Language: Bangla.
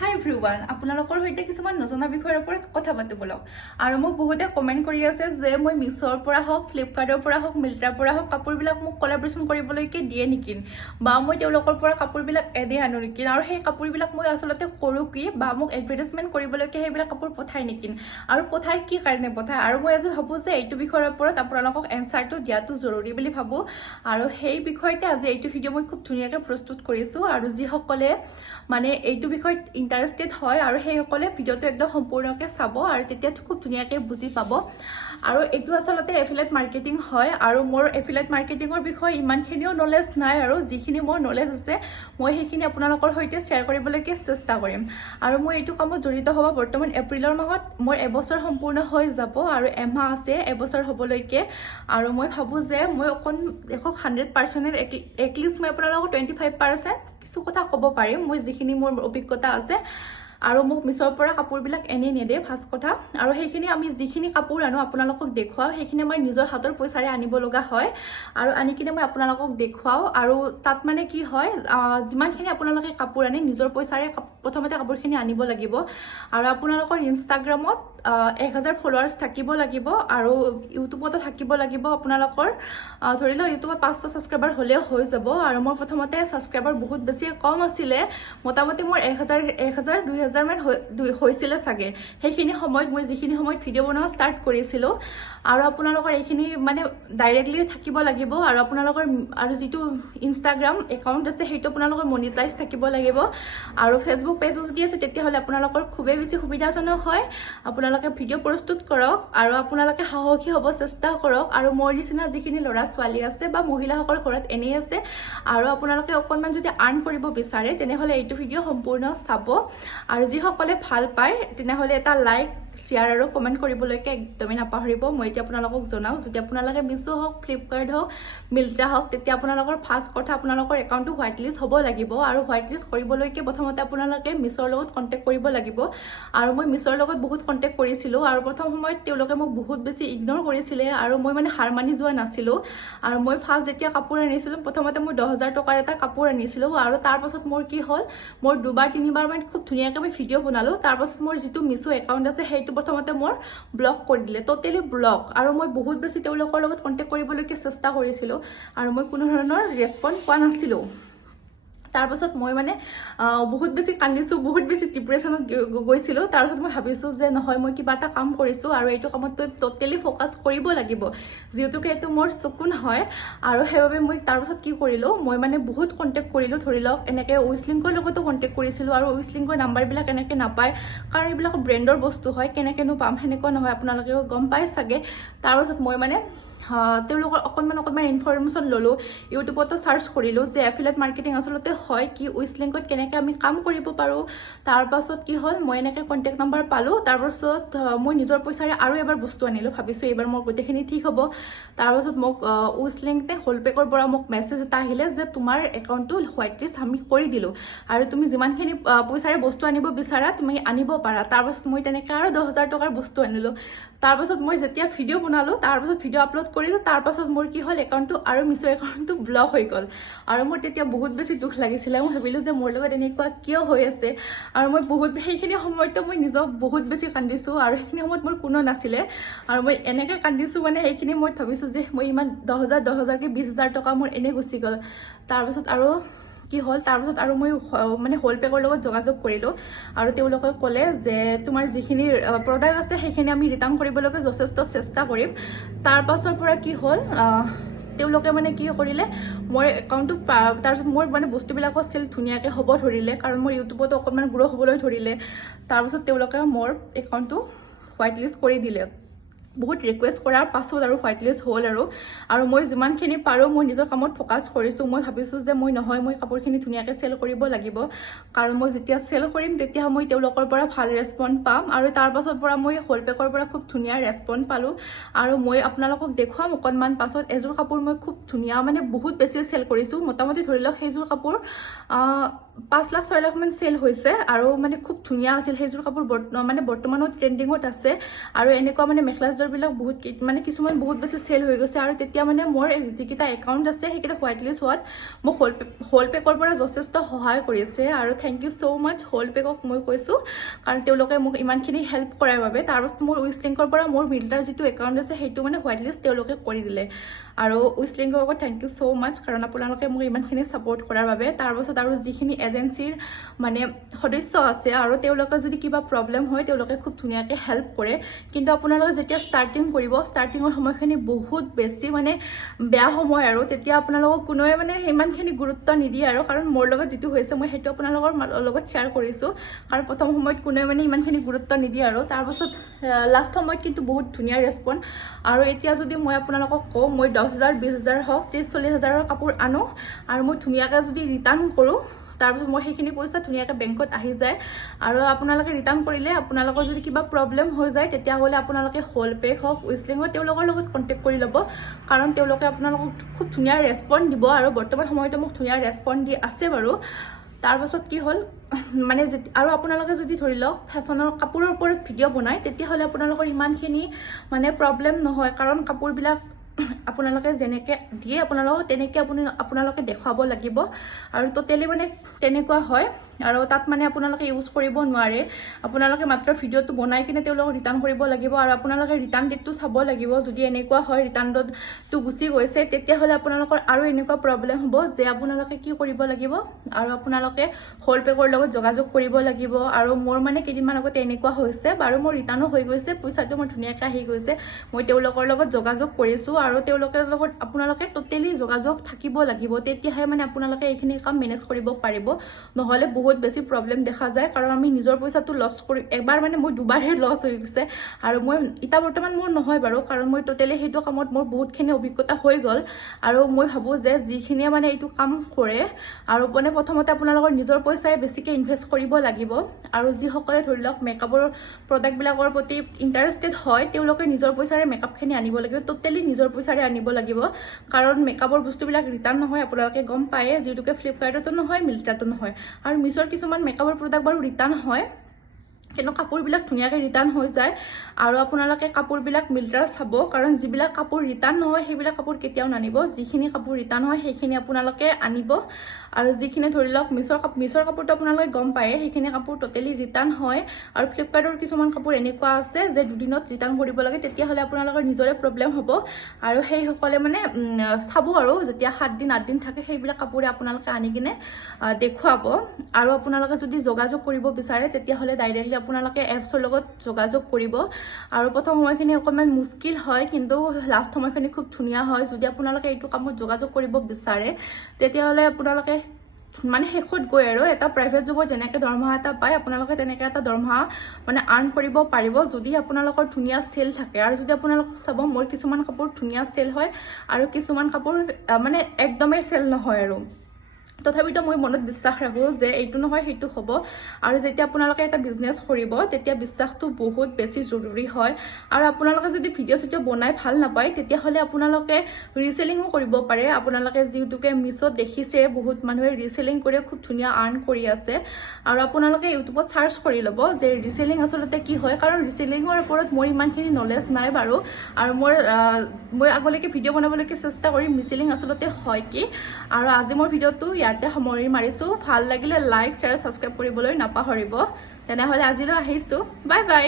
হাই এভৰিৱান আপোনালোকৰ সৈতে কিছুমান নজনা বিষয়ৰ ওপৰত কথা পাতো বলক আৰু মোক বহুতে কমেণ্ট কৰি আছে যে মই মিছ'ৰ পৰা হওক ফ্লিপকাৰ্টৰ পৰা হওক মিল্ট্ৰাৰ পৰা হওক কাপোৰবিলাক মোক কলাব্ৰেশ্যন কৰিবলৈকে দিয়ে নেকি? বা মই তেওঁলোকৰ পৰা কাপোৰবিলাক এদে আনো নেকি? আৰু সেই কাপোৰবিলাক মই আচলতে কৰোঁ কি? বা মোক এডভাৰটাইজমেণ্ট কৰিবলৈকে সেইবিলাক কাপোৰ পঠায় নেকি? আৰু পঠাই কি কাৰণে পঠায়? আৰু মই আজি ভাবোঁ যে এইটো বিষয়ৰ ওপৰত আপোনালোকক এনচাৰটো দিয়াটো জৰুৰী বুলি ভাবোঁ। আৰু সেই বিষয়তে আজি এইটো ভিডিঅ' মই খুব ধুনীয়াকৈ প্ৰস্তুত কৰিছোঁ। আৰু যিসকলে মানে এইটো বিষয়ত ইণ্টাৰেষ্টেড হয় আৰু সেইসকলে ভিডিঅ'টো একদম সম্পূৰ্ণকৈ চাব আৰু তেতিয়া খুব ধুনীয়াকৈ বুজি পাব। আৰু এইটো আচলতে এফিলেট মাৰ্কেটিং হয় আৰু মোৰ এফিলেট মাৰ্কেটিঙৰ বিষয়ে ইমানখিনিও নলেজ নাই আৰু যিখিনি মোৰ নলেজ আছে মই সেইখিনি আপোনালোকৰ সৈতে শ্বেয়াৰ কৰিবলৈকে চেষ্টা কৰিম। আৰু মই এইটো কামত জড়িত হ'ব বৰ্তমান এপ্ৰিলৰ মাহত মোৰ এবছৰ সম্পূৰ্ণ হৈ যাব আৰু এমাহ আছে এবছৰ হ'বলৈকে। আৰু মই ভাবোঁ যে মই অকণ এশ হাণ্ড্ৰেড পাৰ্চেণ্ট এটলিষ্ট মই আপোনালোকক টুৱেণ্টি ফাইভ পাৰ্চেণ্ট কিছু কথা ক'ব পাৰিম মই যিখিনি মোৰ অভিজ্ঞতা আছে। আৰু মোক মিছৰ পৰা কাপোৰবিলাক এনেই নেদে ফাৰ্ষ্ট কথা। আৰু সেইখিনি আমি যিখিনি কাপোৰ আনো আপোনালোকক দেখুৱাওঁ। সেইখিনি আমাৰ নিজৰ হাতৰ পইচাৰে আনিব লগা হয়। আৰু আনি কিনে মই আপোনালোকক দেখুৱাওঁ। আৰু তাত মানে কি হয় যিমানখিনি আপোনালোকে কাপোৰ আনে নিজৰ পইচাৰে প্ৰথমতে কাপোৰখিনি আনিব লাগিব। আৰু আপোনালোকৰ ইনষ্টাগ্ৰামত এক হাজাৰ ফলোৱাৰ্ছ থাকিব লাগিব। আৰু ইউটিউবতো থাকিব লাগিব আপোনালোকৰ। ধৰি লওক ইউটিউবত পাঁচশ ছাবস্ক্ৰাইবাৰ হ'লেও হৈ যাব। আৰু মোৰ প্ৰথমতে ছাবস্ক্ৰাইবাৰ বহুত বেছি কম আছিলে। মোটামুটি মোৰ এক হাজাৰ এক হাজাৰ দুই হাজাৰমান দুই- হৈছিলে চাগে। সেইখিনি সময়ত মই যিখিনি সময়ত ভিডিঅ' বনোৱা ষ্টাৰ্ট কৰিছিলোঁ, আৰু আপোনালোকৰ এইখিনি মানে ডাইৰেক্টলি থাকিব লাগিব, আৰু আপোনালোকৰ আৰু যিটো ইনষ্টাগ্ৰাম একাউণ্ট আছে, সেইটো আপোনালোকৰ মনিটাইজ থাকিব লাগিব। আৰু ফেচবুক পেজো যদি আছে, তেতিয়াহ'লে আপোনালোকৰ খুবেই বেছি সুবিধাজনক হয়। আপোনালোকে ভিডিঅ' প্ৰস্তুত কৰক, আৰু আপোনালোকে সাহসী হ'ব চেষ্টা কৰক। আৰু মোৰ নিচিনা যিখিনি ল'ৰা ছোৱালী আছে বা মহিলাসকল ঘৰত এনেই আছে, আৰু আপোনালোকে অকণমান যদি আৰ্ণ কৰিব বিচাৰে, তেনেহ'লে এইটো ভিডিঅ' সম্পূৰ্ণ চাব। আৰু যিসকলে ভাল পায় তেনেহ'লে এটা লাইক শ্বেয়াৰ আৰু কমেণ্ট কৰিবলৈকে একদমেই নাপাহৰিব। মই এতিয়া আপোনালোকক জনাওঁ, যদি আপোনালোকে মিছো হওক ফ্লিপকাৰ্ট হওক মিল্ট্ৰা হওক, তেতিয়া আপোনালোকৰ ফাৰ্ষ্ট কথা আপোনালোকৰ একাউণ্টটো হোৱাইট লিষ্ট হ'ব লাগিব আৰু হোৱাইট লিষ্ট কৰিবলৈকে প্ৰথমতে আপোনালোকে মিছৰ লগত কণ্টেক্ট কৰিব লাগিব। আৰু মই মিছৰ লগত বহুত কণ্টেক্ট কৰিছিলোঁ আৰু প্ৰথম সময়ত তেওঁলোকে মোক বহুত বেছি ইগন'ৰ কৰিছিলে আৰু মই মানে হাৰ মানি যোৱা নাছিলোঁ। আৰু মই ফাৰ্ষ্ট যেতিয়া কাপোৰ আনিছিলোঁ, প্ৰথমতে মই দহ হাজাৰ টকাৰ এটা কাপোৰ আনিছিলোঁ আৰু তাৰপাছত মোৰ কি হ'ল, মোৰ দুবাৰ তিনিবাৰমান খুব ধুনীয়াকৈ মই ভিডিঅ' বনালোঁ। তাৰপাছত মোৰ যিটো মিছো একাউণ্ট আছে সেইটো প্ৰথমতে মোৰ ব্লক কৰি দিলে। ট'টেলি ব্লক আৰু মই বহুত বেছি তেওঁলোকৰ লগত কণ্টেক্ট কৰিবলৈকে চেষ্টা কৰিছিলোঁ। আৰু মই কোনো ধৰণৰ ৰেচপন্স পোৱা নাছিলোঁ। তাৰপাছত মই মানে বহুত বেছি কান্দিছোঁ, বহুত বেছি ডিপ্ৰেশ্যনত গৈছিলোঁ। তাৰপাছত মই ভাবিছোঁ যে নহয়, মই কিবা এটা কাম কৰিছোঁ আৰু এইটো কামত ট'টেলি ফ'কাছ কৰিব লাগিব। যিহেতুকে এইটো মোৰ চকুন হয় আৰু সেইবাবে মই তাৰপাছত কি কৰিলোঁ, মই মানে বহুত কণ্টেক্ট কৰিলোঁ, ধৰি লওক, এনেকৈ উইচলিংকৰ লগতো কণ্টেক্ট কৰিছিলোঁ আৰু উইচলিংকৰ নাম্বাৰবিলাক এনেকৈ নাপায়। কাৰণ এইবিলাক ব্ৰেণ্ডৰ বস্তু হয়, কেনেকৈনো পাম, সেনেকুৱা নহয়, আপোনালোকেও গম পাই চাগে। তাৰপাছত মই মানে তেওঁলোকৰ অকণমান অকণমান ইনফৰমেশ্যন ল'লোঁ, ইউটিউবতো চাৰ্চ কৰিলোঁ যে এফিলেট মাৰ্কেটিং আচলতে হয় কি উইচ লিংকত কেনেকৈ আমি কাম কৰিব পাৰোঁ তাৰপাছত কি হ'ল, মই এনেকৈ কণ্টেক্ট নাম্বাৰ পালোঁ তাৰপাছত মই নিজৰ পইচাৰে আৰু এবাৰ বস্তু আনিলোঁ, ভাবিছোঁ এইবাৰ মোৰ গোটেইখিনি ঠিক হ'ব। তাৰপাছত মোক উইচ লিংকতে হোলপেকৰ পৰা মোক মেছেজ এটা আহিলে যে তোমাৰ একাউণ্টটো হোৱাইট লিষ্ট আমি কৰি দিলোঁ। আৰু তুমি যিমানখিনি পইচাৰে বস্তু আনিব বিচাৰা, তুমি আনিব পাৰা। তাৰপাছত মই তেনেকৈ আৰু দহ হাজাৰ টকাৰ বস্তু আনিলোঁ। তাৰপাছত মই যেতিয়া ভিডিঅ' বনালোঁ তাৰপাছত ভিডিঅ' আপলোড কৰিলোঁ তাৰপাছত মোৰ কি হ'ল একাউণ্টটো আৰু মিছো একাউণ্টটো ব্লক হৈ গ'ল। আৰু মোৰ তেতিয়া বহুত বেছি দুখ লাগিছিলে। মই ভাবিলোঁ যে মোৰ লগত এনেকুৱা কিয় হৈ আছে? আৰু মই বহুত সেইখিনি সময়তো মই নিজক বহুত বেছি কান্দিছোঁ আৰু সেইখিনি সময়ত মোৰ কোনো নাছিলে। আৰু মই এনেকৈ কান্দিছোঁ মানে সেইখিনি মই ভাবিছোঁ যে মই ইমান দহ হাজাৰ দহ হাজাৰকৈ বিছ হাজাৰ টকা মোৰ এনেই গুচি গ'ল। তাৰপাছত আৰু কি হ'ল তাৰপাছত আৰু মই মানে হোলপেকৰ লগত যোগাযোগ কৰিলোঁ আৰু তেওঁলোকে ক'লে যে তোমাৰ যিখিনি প্ৰডাক্ট আছে সেইখিনি আমি ৰিটাৰ্ণ কৰিবলৈকে যথেষ্ট চেষ্টা কৰিম। তাৰপাছৰ পৰা কি হ'ল তেওঁলোকে মানে কি কৰিলে, মোৰ একাউণ্টটো তাৰপিছত মোৰ মানে বস্তুবিলাকো চেল ধুনীয়াকৈ হ'ব ধৰিলে, কাৰণ মোৰ ইউটিউবতো অকণমান গ্ৰ' হ'বলৈ ধৰিলে। তাৰপাছত তেওঁলোকে মোৰ একাউণ্টটো হোৱাইট লিষ্ট কৰি দিলে। বহুত ৰিকুৱেষ্ট কৰাৰ পাছত আৰু হোৱাইট লিষ্ট হ'ল আৰু। আৰু মই যিমানখিনি পাৰোঁ মই নিজৰ কামত ফ'কাছ কৰিছোঁ। মই ভাবিছোঁ যে মই নহয় মই কাপোৰখিনি ধুনীয়াকৈ চেল কৰিব লাগিব। কাৰণ মই যেতিয়া চেল কৰিম তেতিয়া মই তেওঁলোকৰ পৰা ভাল ৰেচপন্স পাম। আৰু তাৰ পাছৰ পৰা মই হোলপেকৰ পৰা খুব ধুনীয়া ৰেচপন্স পালোঁ। আৰু মই আপোনালোকক দেখুৱাম অকণমান পাছত এযোৰ কাপোৰ মই খুব ধুনীয়া মানে বহুত বেছি চেল কৰিছোঁ। মোটামুটি ধৰি লওক সেইযোৰ কাপোৰ পাঁচ লাখ, ছয় লাখ মান চেল হৈছে আৰু মানে খুব ধুনীয়া আছিল। সেইযোৰ কাপোৰ মানে বৰ্তমানো ট্ৰেণ্ডিঙত আছে। আৰু এনেকুৱা মানে মেখেলা চাদৰবিলাক বহুত মানে কিছুমান বহুত বেছি চেল হৈ গৈছে। আৰু তেতিয়া মানে মোৰ যিকেইটা একাউণ্ট আছে, সেইকেইটা হোৱাইট লিষ্ট হোৱাত মোক হোল হোল পেকৰ পৰা যথেষ্ট সহায় কৰিছে। আৰু thank you so' much whole পেকক মই কৈছোঁ। কাৰণ তেওঁলোকে মোক ইমানখিনি হেল্প কৰাৰ বাবে। তাৰপাছত মোৰ উইচ লিংকৰ পৰা মোৰ মিল্টাৰ যিটো একাউণ্ট আছে, সেইটো মানে হোৱাইট লিষ্ট তেওঁলোকে কৰি দিলে। আৰু উইচ লিংকৰ লগত থেংক ইউ ছ' মাছ কাৰণ আপোনালোকে মোক ইমানখিনি ছাপৰ্ট কৰাৰ বাবে। তাৰপাছত আৰু যিখিনি এজেঞ্চিৰ মানে সদস্য আছে আৰু তেওঁলোকে যদি কিবা প্ৰব্লেম হয়, তেওঁলোকে খুব ধুনীয়াকৈ হেল্প কৰে। কিন্তু আপোনালোকে যেতিয়া ষ্টাৰ্টিং কৰিব ষ্টাৰ্টিঙৰ সময়খিনি বহুত বেছি মানে বেয়া সময় আৰু তেতিয়া আপোনালোকক কোনোৱে মানে ইমানখিনি গুৰুত্ব নিদিয়ে আৰু। কাৰণ মোৰ লগত যিটো হৈছে, মই সেইটো আপোনালোকৰ লগত শ্বেয়াৰ কৰিছোঁ। কাৰণ প্ৰথম সময়ত কোনোৱে মানে ইমানখিনি গুৰুত্ব নিদিয়ে আৰু। তাৰপাছত লাষ্ট সময়ত কিন্তু বহুত ধুনীয়া ৰেচপঞ্চ আৰু এতিয়া যদি মই আপোনালোকক কওঁ, মই দহ হাজাৰ বিছ হাজাৰ হওক, ত্ৰিছ, চল্লিছ হাজাৰৰ কাপোৰ আনো। আৰু মই ধুনীয়াকৈ যদি ৰিটাৰ্ণ কৰোঁ তাৰপিছত মই সেইখিনি পইচা ধুনীয়াকৈ বেংকত আহি যায়। আৰু আপোনালোকে ৰিটাৰ্ণ কৰিলে আপোনালোকৰ যদি কিবা প্ৰব্লেম হৈ যায়, তেতিয়াহ'লে আপোনালোকে হোল পে' হওক উইচলিং হওক তেওঁলোকৰ লগত কণ্টেক্ট কৰি ল'ব। কাৰণ তেওঁলোকে আপোনালোকক খুব ধুনীয়া ৰেচপঞ্চ দিব আৰু বৰ্তমান সময়তো মোক ধুনীয়া ৰেচপঞ্চ দি আছে বাৰু। তাৰপাছত কি হ'ল মানে আৰু আপোনালোকে যদি ধৰি লওক ফেশ্বনৰ কাপোৰৰ ওপৰত ভিডিঅ' বনায়, তেতিয়াহ'লে আপোনালোকৰ ইমানখিনি মানে প্ৰব্লেম নহয়। কাৰণ কাপোৰবিলাক আপোনালোকে যেনেকৈ দিয়ে আপোনালোকক তেনেকৈ আপুনি আপোনালোকে দেখুৱাব লাগিব। আৰু ট'টেলি মানে তেনেকুৱা হয়। আৰু তাত মানে আপোনালোকে ইউজ কৰিব নোৱাৰে। আপোনালোকে মাত্ৰ ভিডিঅ'টো বনাই কিনে তেওঁলোকক ৰিটাৰ্ণ কৰিব লাগিব। আৰু আপোনালোকে ৰিটাৰ্ণ ডেটটো চাব লাগিব। যদি এনেকুৱা হয় ৰিটাৰ্ণ ডেটটো গুচি গৈছে, তেতিয়াহ'লে আপোনালোকৰ আৰু এনেকুৱা প্ৰব্লেম হ'ব যে আপোনালোকে কি কৰিব লাগিব। আৰু আপোনালোকে হোল পেকৰ লগত যোগাযোগ কৰিব লাগিব। আৰু মোৰ মানে কেইদিনমান আগতে এনেকুৱা হৈছে। বাৰু মোৰ ৰিটাৰ্ণো হৈ গৈছে। পইচাটো মোৰ ধুনীয়াকৈ আহি গৈছে। মই তেওঁলোকৰ লগত যোগাযোগ কৰিছোঁ। আৰু তেওঁলোকৰ লগত আপোনালোকে ট'টেলি যোগাযোগ থাকিব লাগিব। তেতিয়াহে মানে আপোনালোকে এইখিনি কাম মেনেজ কৰিব পাৰিব। নহ'লে বহুত বেছি প্ৰব্লেম দেখা যায়। কাৰণ আমি নিজৰ পইচাটো লছ কৰি এবাৰ মানে মোৰ দুবাৰহে লছ হৈ গৈছে। আৰু মই এতিয়া বৰ্তমান মোৰ নহয় বাৰু। কাৰণ মই ট'টেলি সেইটো কামত মোৰ বহুতখিনি অভিজ্ঞতা হৈ গ'ল। আৰু মই ভাবোঁ যে যিখিনিয়ে মানে এইটো কাম কৰে আৰু মানে প্ৰথমতে আপোনালোকৰ নিজৰ পইচাই বেছিকৈ ইনভেষ্ট কৰিব লাগিব। আৰু যিসকলে ধৰি লওক মেকআপৰ প্ৰডাক্টবিলাকৰ প্ৰতি ইণ্টাৰেষ্টেড হয় তেওঁলোকে নিজৰ পইচাৰে মেকআপখিনি আনিব লাগিব। ট'টেলি নিজৰ পইচাৰে আনিব লাগিব। কাৰণ মেকআপৰ বস্তুবিলাক ৰিটাৰ্ণ নহয়, আপোনালোকে গম পায়ে যিহেতুকে ফ্লিপকাৰ্টতো নহয় মিল্ট্ৰাতো নহয়। আৰু মিছৰ কিছুমান মেকআপৰ প্ৰডাক্ট বাৰু ৰিটাৰ্ণ হয়। কিন্তু কাপোৰবিলাক ধুনীয়াকৈ ৰিটাৰ্ণ হৈ যায়। আৰু আপোনালোকে কাপোৰবিলাক মিল্ট্ৰাত চাব, কাৰণ যিবিলাক কাপোৰ ৰিটাৰ্ণ নহয়, সেইবিলাক কাপোৰ কেতিয়াও নানিব। যিখিনি কাপোৰ ৰিটাৰ্ণ হয়, সেইখিনি আপোনালোকে আনিব। আৰু যিখিনি ধৰি লওক, মিছৰ কাপ মিছৰ কাপোৰটো আপোনালোকে গম পায়ে, সেইখিনি কাপোৰ ট'টেলি ৰিটাৰ্ণ হয়। আৰু ফ্লিপকাৰ্টৰ কিছুমান কাপোৰ এনেকুৱা আছে যে দুদিনত ৰিটাৰ্ণ কৰিব লাগে, তেতিয়াহ'লে আপোনালোকৰ নিজৰে প্ৰব্লেম হ'ব। আৰু সেইসকলে মানে চাব আৰু যেতিয়া সাত দিন, আঠ দিন থাকে, সেইবিলাক কাপোৰে আপোনালোকে আনি কিনে দেখুৱাব। আৰু আপোনালোকে যদি যোগাযোগ কৰিব বিচাৰে, তেতিয়াহ'লে ডাইৰেক্টলি আপোনালোকে এপছৰ লগত যোগাযোগ কৰিব। আৰু প্ৰথম সময়খিনি অকণমান মুস্কিল হয়, কিন্তু লাষ্ট সময়খিনি খুব ধুনীয়া হয়। যদি আপোনালোকে এইটো কামত যোগাযোগ কৰিব বিচাৰে, তেতিয়াহ'লে আপোনালোকে মানে শেষত গৈ আৰু এটা প্ৰাইভেট জবৰ যেনেকৈ দৰমহা এটা পায়, আপোনালোকে তেনেকৈ এটা দৰমহা মানে আৰ্ণ কৰিব পাৰিব যদি আপোনালোকৰ ধুনীয়া চেল থাকে। আৰু যদি আপোনালোক চাব, মোৰ কিছুমান কাপোৰ ধুনীয়া চেল হয় আৰু কিছুমান কাপোৰ মানে একদমেই চেল নহয় আৰু। তথাপিতো মই মনত বিশ্বাস ৰাখোঁ যে এইটো নহয়, সেইটো হ'ব। আৰু যেতিয়া আপোনালোকে এটা বিজনেছ কৰিব, তেতিয়া বিশ্বাসটো বহুত বেছি জৰুৰী হয়। আৰু আপোনালোকে যদি ভিডিঅ' চিডিঅ' বনাই ভালো নাপায়, তেতিয়াহ'লে আপোনালোকে ৰিচেলিঙো কৰিব পাৰে। আপোনালোকে যিহেতুকে মিছত দেখিছে, বহুত মানুহে ৰিচেলিং কৰি খুব ধুনীয়া আৰ্ণ কৰি আছে। আৰু আপোনালোকে ইউটিউবত চাৰ্চ কৰি ল'ব যে ৰিচেলিং আচলতে কি হয়। কাৰণ ৰিচেলিঙৰ ওপৰত মোৰ ইমানখিনি নলেজ নাই বাৰু। আৰু মোৰ মই আগলৈকে ভিডিঅ' বনাবলৈকে চেষ্টা কৰিম ৰিচেলিং আচলতে হয় কি। আৰু আজি মোৰ ভিডিঅ'টো ইয়াতে সামৰি মাৰিছোঁ। ভালো লাগিলে লাইক শ্বেয়াৰ ছাবস্ক্ৰাইব কৰিবলৈ নাপাহৰিব। তেনেহ'লে আজিলৈ আহিছোঁ। Bye bye